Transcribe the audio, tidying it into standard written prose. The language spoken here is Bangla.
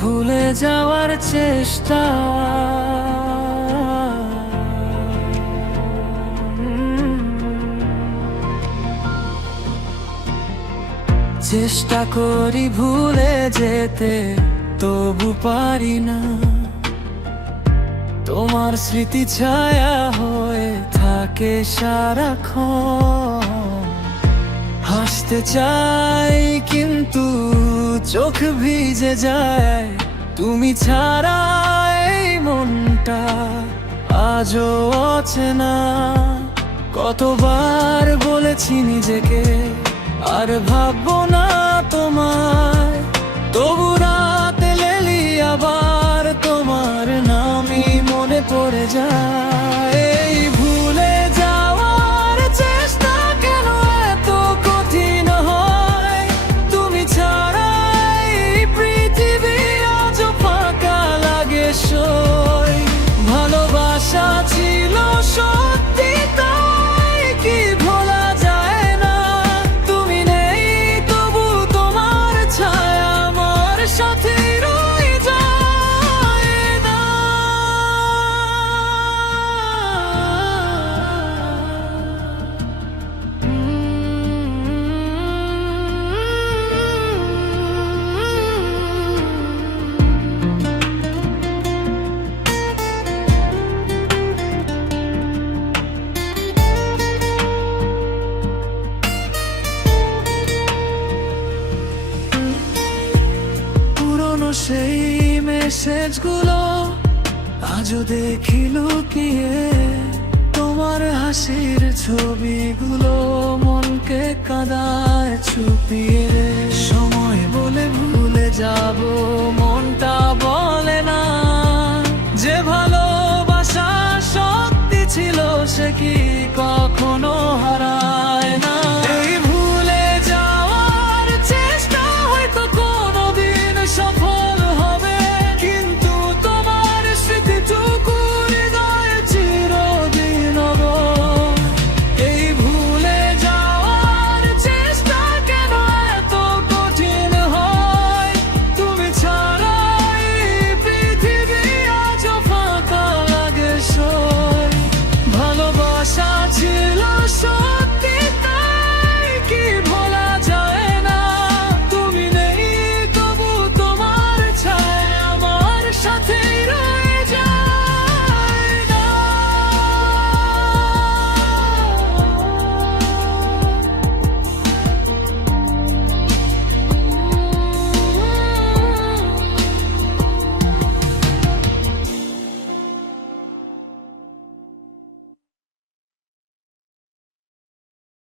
ভুলে যাওয়ার চেষ্টা চেষ্টা করি ভুলে যেতে, তবু পারি না। তোমার স্মৃতি ছায়া হয়ে থাকে সারাক্ষণ। হাসতে চাই কিন্তু চোখ ভিজে যায়, তুমি ছাড়া এই মনটা আজও অচেনা। কতবার বলেছি নিজেকে আর ভাববো না তোমায়, তবু রাত এলেই আবার তোমার নামই মনে পড়ে যায়। এই ভুলে যাওয়ার চেষ্টা কেন এত কঠিন হয়? তুমি ছাড়া এই পৃথিবী আজ ফাঁকা লাগে সই। ভালোবাসা ছিল সত্যি, তাই কি ভোলা যায় না? তুমি নেই তবু তোমার ছায়া আমার সাথে রয়ে যায় না। পুরনো সেই মেসেজগুলো আজও দেখি লুকিয়ে, তোমার হাসির ছবিগুলো মনকে কাঁদায় চুপিয়ে। সময় বলে ভুলে যাব